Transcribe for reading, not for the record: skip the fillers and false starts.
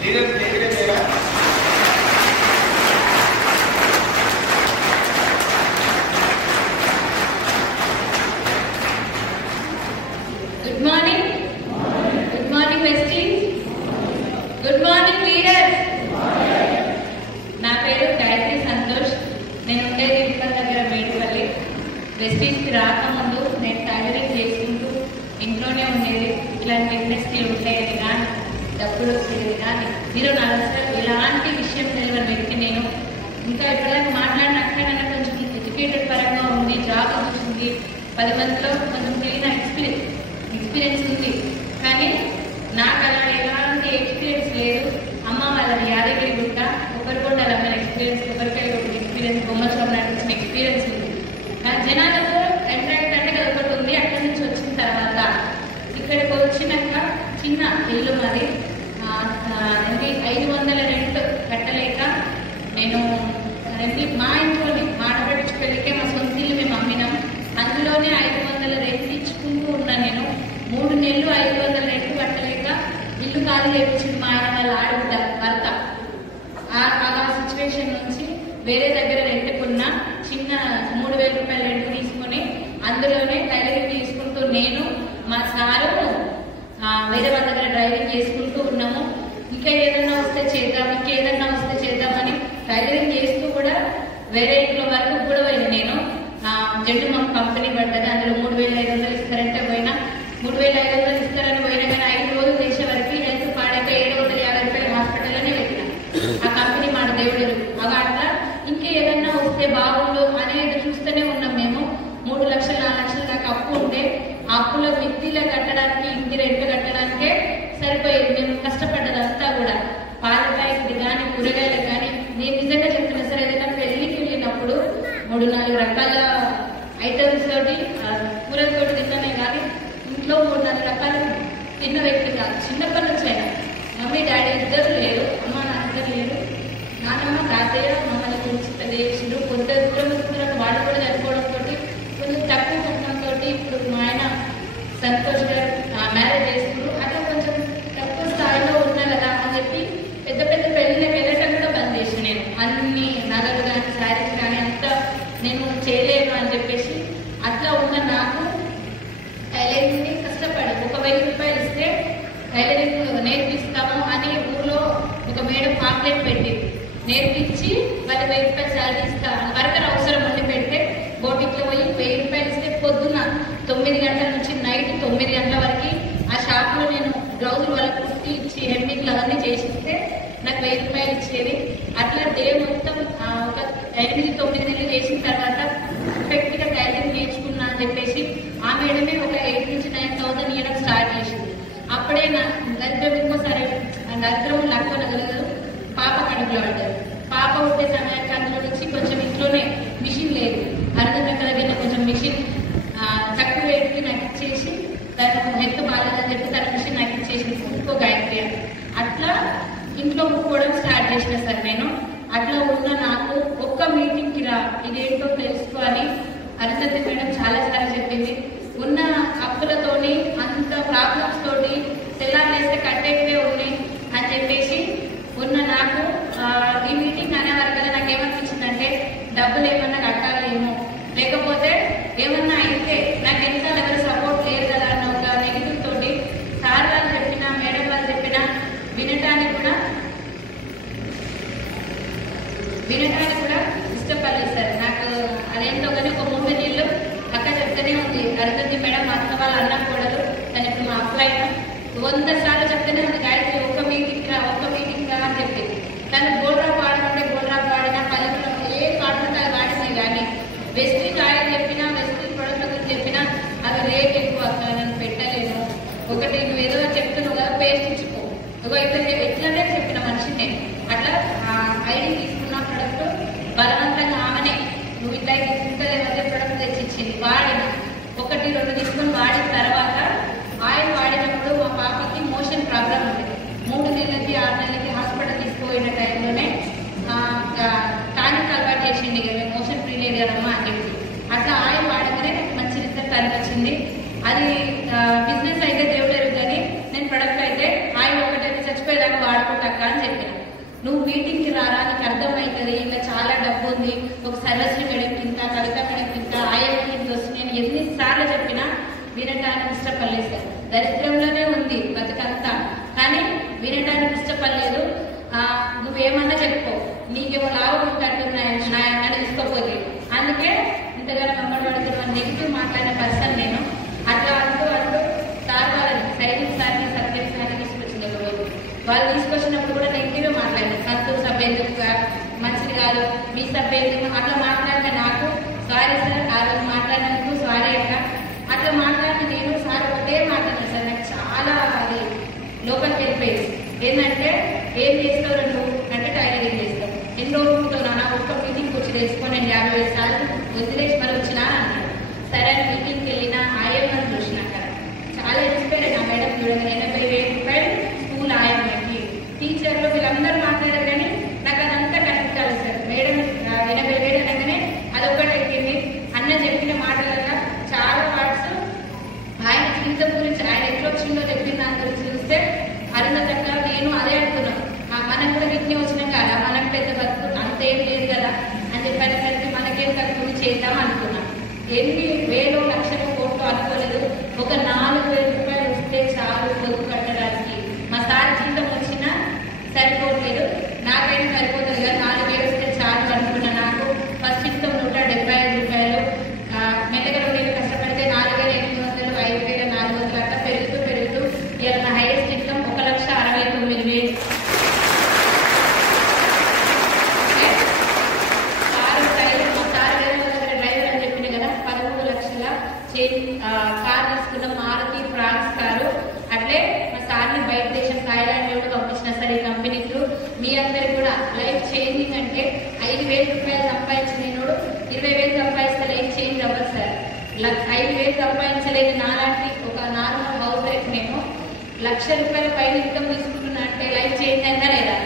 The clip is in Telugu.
Good morning. Good morning, besties. Good morning, leaders. నా పేరు గాయత్రి సంతోష్. నేను ఉండేది ఇంటర్ దగ్గర మేడిపల్లి. వెస్టీస్కి రాకముందు నేను టైలరింగ్ చేసుకుంటూ ఇంట్లోనే ఉండేది. ఇట్లాంటి బిజినెస్కి ఉండేది కానీ డబ్బులు వచ్చేది కానీ మీరు నాకు అసలు ఇలాంటి విషయం తెలియని వ్యక్తి నేను. ఇంకా ఇప్పటిదాకా మాట్లాడినాక నన్ను కొంచెం ఎడ్యుకేటెడ్ పరంగా ఉంది, జాబ్ వచ్చింది, 10 మందిలో కొంచెం క్లీన్ ఎక్స్పీరియన్స్ ఉంది. కానీ నాకు అలా ఎలాంటి ఎక్స్పీరియన్స్ లేదు. అమ్మ వాళ్ళని యాదగిరి గుట్ట ఒకరికొండల ఎక్స్పీరియన్స్, ఒకరికాయ ఎక్స్పీరియన్స్, బొమ్మస్వామి నటించిన ఎక్స్పీరియన్స్ ఉంది. జనాలతో ఎంట్రాక్ట్ అంటే అది ఒకటి ఉంది. అక్కడి నుంచి వచ్చిన తర్వాత ఇక్కడికి వచ్చినాక చిన్న ఇల్లు మాది 500 రెంట్ కట్టలేక నేను మా ఇంట్లోనే మాటపడిచి పెళ్ళికే మా సొంత ఇల్లు మేము అమ్మినాం. అందులోనే 500 రెంట్ ఇచ్చుకుంటూ ఉన్నా. నేను 3 నెలలు 500 రెంట్ కట్టలేక ఇల్లు ఖాళీ చేయించింది మా ఆయన వాళ్ళ ఆడబిడ్డ భర్త. ఆ సిచ్యువేషన్ నుంచి వేరే దగ్గర రెంట్కున్న చిన్న 3000 రూపాయల రెంట్ తీసుకుని అందులోనే టైలరింగ్ చేసుకుంటూ నేను మా సారు వేరే వాళ్ళ దగ్గర డ్రైవింగ్ చేసుకుంటూ ఉన్నాము. ఇంకా ఏదన్నా వస్తే చేద్దాం, ఇంకేదన్నా వస్తే చేద్దామని టైలరింగ్ చేస్తూ కూడా వేరే ఇంట్లో వరకు కూడా పోయినా. నేను జెండు మా కంపెనీ పడ్డది. అందులో 3500 ఇస్తారంటే పోయినా. 3500 ఇస్తారని పోయినా కానీ 5 రోజులు చేసే వరకు హెల్త్ పాడాక 750 రూపాయలు హాస్పిటల్లోనే పెట్టిన. ఆ కంపెనీ మాట దేవుడు అలా అట్లా ఇంకా ఏదన్నా వస్తే బాగుండు అనేది చూస్తూనే ఉన్నాం. మేము 3 లక్షలు 4 లక్షల దాకా అప్పు ఉంటే ఆ అప్పులో మిత్తిలో కట్టడానికి, ఇంటి రెంట్ కట్టడానికే సరిపోయేది. మేము కష్టపడ్డదంతా కూడా పాల ప్యాకెట్ కానీ కూరగాయలు కానీ. నేను నిజంగా చెప్తున్నా సార్, ఏదైనా పెళ్లికి వెళ్ళినప్పుడు 3-4 రకాల ఐటమ్స్ తోటి కూరలతోటి తిన్నానే కానీ ఇంట్లో 3-4 రకాలు తిన్న వ్యక్తి కాదు. చిన్నప్పటి నుంచి అయినా మమ్మీ డాడీ ఇద్దరు లేరు, అమ్మ నాన్న ఇద్దరు లేరు. నాన్నమ్మ తాతయ్య మమ్మల్ని గురించి పెద్ద చేసిండు. కొంత దూరం వాళ్ళు కూడా చనిపోవడంతో కొంచెం తక్కువ కట్టడంతో ఇప్పుడు మా ఆయన సంతోష్ గారు మ్యారేజ్ చేసుకున్నారు. అట్లా కొంచెం తక్కువ స్థాయిలో ఉన్నా కదా అని చెప్పి పెద్ద పెద్ద పెళ్లిళ్ళకి వెళ్ళటం కూడా బంద్ చేసి నేను అన్ని నగలు కానీ శారీస్ కానీ అంతా నేను చేయలేను అని చెప్పేసి అట్లా ఉన్న నాకు టైలరింగ్ని కష్టపడి 1000 రూపాయలు ఇస్తే టైలరింగ్ నేర్పిస్తాము అని ఊర్లో ఒక మేడం పాంప్లెట్ పెట్టి నేర్పించి వాళ్ళు 1000 రూపాయలు శాలరీ ఇస్తా వర్కర్ అవసరం ఉండి పెడితే బోటిక్లో పోయి 1000 రూపాయలు ఇస్తే పొద్దున్న 9 గంటల నుంచి నైట్ 9 గంటల వరకు ఆ షాప్లో నేను బ్లౌజులు వాళ్ళకి కుట్టి ఇచ్చి హెమ్మింగ్లు అవన్నీ చేసిస్తే నాకు 1000 రూపాయలు ఇచ్చేది. అట్లా డే మొత్తం ఒక 8-9 నెలలు చేసిన తర్వాత పర్ఫెక్ట్గా టైలరింగ్ నేర్చుకున్నా అని చెప్పేసి ఆ మేడమే ఒక 8,000-9,000 ఇవ్వడం స్టార్ట్ చేసింది. అప్పుడే నా దరిద్రం ఇంకోసారి దరిద్రం లక్కువ నగలదు. పాప కడుపులో పడ్డారు. పాప ఉండే సమయానికి అందులో నుంచి కొంచెం ఇంట్లోనే మిషన్ లేదు, అర్ధగంట దగ్గర కొంచెం మిషన్ తక్కువ రేటుకి నాకు ఇచ్చేసి తను హెల్త్ బాగాలేదని చెప్పి తన మిషన్ నాకు ఇచ్చేసి ఇంకో గాయత్రి అట్లా ఇంట్లో ముక్కోవడం స్టార్ట్ చేసిన సార్ నేను. అట్లా ఉన్న నాకు ఒక్క మీటింగ్కి రా, ఇదేంటో తెలుసుకోవాలి అరుంధతి మేడం చాలాసార్లు చెప్పింది. ఉన్న అప్పులతోని అంత ప్రాబ్లమ్స్ తోటి తెల్లారేస్తే కట్టేవే ఉన్నాయి అని చెప్పేసి ఉన్న నాకు ఈ మీటింగ్ అనేవారు కదా. నాకు ఏమనిపించిందంటే డబ్బులు ఏమన్నా కట్టాలేమో, లేకపోతే ఏమన్నా అయితే నాకు ఎంత ఎవరు సపోర్ట్ లేదు కదా అన్న ఒక నెగిటివ్ తోటి సార్ వాళ్ళు చెప్పినా మేడం వాళ్ళు చెప్పినా వినటానికి కూడా ఇష్టపడలేదు సార్. నాకు అదేంటో కానీ ఒక 3 నెలలు అక్క చెప్తూనే ఉంది, అరుంధతి మేడం మా అక్క వాళ్ళ అన్న కూడలు తను ఇప్పుడు మా అప్లైన్ 100 సార్లు చెప్తూనే ఉంది, గాయత్రి ఒక్క మీటింగ్ రా అని చెప్పి. తను గోల్డ్ డ్రాప్ వాడమంటే గోల్డ్ డ్రాప్ వాడినా, పల్లెల్లో ఏ పాటలు వాడినాయి కానీ వెస్ట్రీ కాయలు చెప్పినా, వెస్ట్రీ ప్రొడక్ట్ గురించి చెప్పినా అవి రేట్ ఎక్కువ అక్క నేను పెట్టలేను. ఒకటి నువ్వు ఏదో చెప్తున్నావు కదా పేస్ట్ ఇచ్చిపో, ఎట్లనే చెప్పిన మనిషిని అట్లా ఐడి తీసుకున్న ప్రొడక్ట్ బలవంతంగా ఆమెనే నువ్వు ఇట్లా తీసుకెళ్ళే ప్రొడక్ట్ తెచ్చి ఇచ్చింది. వాడిన 1-2 తీసుకొని వాడిన తర్వాత ఆయిల్ వాడినప్పుడు మా పాపకి మోషన్ ప్రాబ్లం ఉంది. 3 నెలలకి 6 నెలలకి హాస్పిటల్ తీసుకుపోయిన టైంలోనే టానిక్ అలవాటు చేసింది కదా, మోషన్ ఫ్రీ లేదు కదమ్మా అని చెప్పి. అట్లా ఆయిల్ వాడగానే మంచి రిజల్ట్ అనిపించింది. అది బిజినెస్ అయితే దేవుడు కానీ నేను ప్రొడక్ట్ అయితే ఆయిల్ ఒకటైతే చచ్చిపోయేదాకా వాడుకుంటాను. రావద్దక్క అని చెప్పిన. నువ్వు మీటింగ్కి రారా, నీకు అర్థమవుతుంది, ఇంకా చాలా డబ్బు ఉంది, ఒక సర్వశ్రీ మేడం కింద, కవిత మేడం కింద, ఆయా కింద వస్తుంది. నేను ఎన్నిసార్లు చెప్పినా వినటానికి ఇష్టపడలేదు సార్. దరిద్రంలోనే ఉంది బతుకంతా, కానీ వినటానికి ఇష్టపడలేదు. నువ్వేమన్నా చెప్పుకో, నీకేమో లాభం ఉంటట్టుంది నన్ను తీసుకోపోతే, అందుకే ఇంతగానో మమ్మల్ని పడుతున్న నెగిటివ్ మాట్లాడిన పర్సన్ నేను. అట్లా అంటూ సార్ వాళ్ళని సైనిక్ సార్ని సత్యం సార్ని తీసుకొచ్చింది. ఒకరోజు వాళ్ళు తీసుకొచ్చినప్పుడు కూడా నెగిటివ్ మాట్లాడింది. సంతూర్ సభ ఎందుకు మంచిది కాదు, మీ సభ ఎందుకు అట్లా మాట్లాడిన నాకు సారీ సార్, ఆ రోజు మాట్లాడినందుకు సారీ అట్లా మాట్లాడిన నేను. సార్ ఒకటే మాట్లాడాను సార్, నాకు చాలా అది లోపలికి వెళ్ళిపోయింది. ఏంటంటే ఏం చేస్తావు నువ్వు అంటే టైలరింగ్ చేస్తావు, ఎన్ని రోజులు ఉంటావు నాన్న, ఒక్క మీటింగ్కి వచ్చి తెలుసుకొని నేను 50,000 సార్లు వదిలేసి మరి వచ్చినా అన్నాడు. సరే అని మీటింగ్కి వెళ్ళిన ఆయమ్మని చూసినాక చాలా ఇన్స్పైర్ అయినా. మేడం చూడండి 80,000 రూపాయలు స్కూల్ ఆయమ్మకి, టీచర్లు వీళ్ళందరూ మాట్లాడారు, కానీ నాకు అదంతా కనెక్ట్ కాదు సార్. మేడం 80,000 అనగానే అదొకటి అయిపోయింది. అన్న చెప్పిన మాటలలో చాలా పార్ట్స్ ఆయన జీవితం గురించి, ఆయన ఎట్లా వచ్చిందో చెప్పిన దాని గురించి చూస్తే అరుణతక్క నేను అదే అనుకున్నాను. మనం కూడా విజ్ఞ వచ్చినాం కదా, మనం పెద్ద బతుకు అంతేం లేదు కదా అని చెప్పేసరికి మనకేం తక్కువ చేద్దాం అనుకున్నాం. 8,000 లక్షల కోట్లు అనుకోలేదు. ఒక 4,000 రూపాయలు ఇస్తే చాలు పొదుపు కట్టడానికి. మా సార్ జీతం వచ్చినా సరిపోవట్లేదు, నాకైనా సరిపోతుంది కదా, 4,000 వస్తే చాలు అనుకున్నా. నాకు ఫస్ట్ జీతం 175 రూపాయలు, మెల్లగా 2 కష్టపడితే 4,800, 5,400 అట్లా పెరుగుతూ ఇలా నా హైయెస్ట్ ఇన్కమ్ 1,69,000. డ్రైవర్ అని చెప్పిన కదా, 13 లక్షల కార్ తీసుకున్న మారుతి ఫ్రాన్స్ కారు. అట్లే మా సార్ని బయట దేశం థాయిలాండ్ కూడా పంపించిన సార్. ఈ కంపెనీ త్రూ మీ అందరికి కూడా లైఫ్ చేంజింగ్ అంటే 5,000 రూపాయలు సంపాదించినోడు 20,000 సంపాదిస్తే లైఫ్ చేంజ్ అవ్వదు సార్. 5,000 సంపాదించలేదు నాలాంటి ఒక నార్మల్ హౌస్ వైఫ్ నేను 1,00,000 రూపాయల పైన ఇన్కమ్ తీసుకుంటున్నా అంటే లైఫ్ చేంజ్ అయిందా లేదా?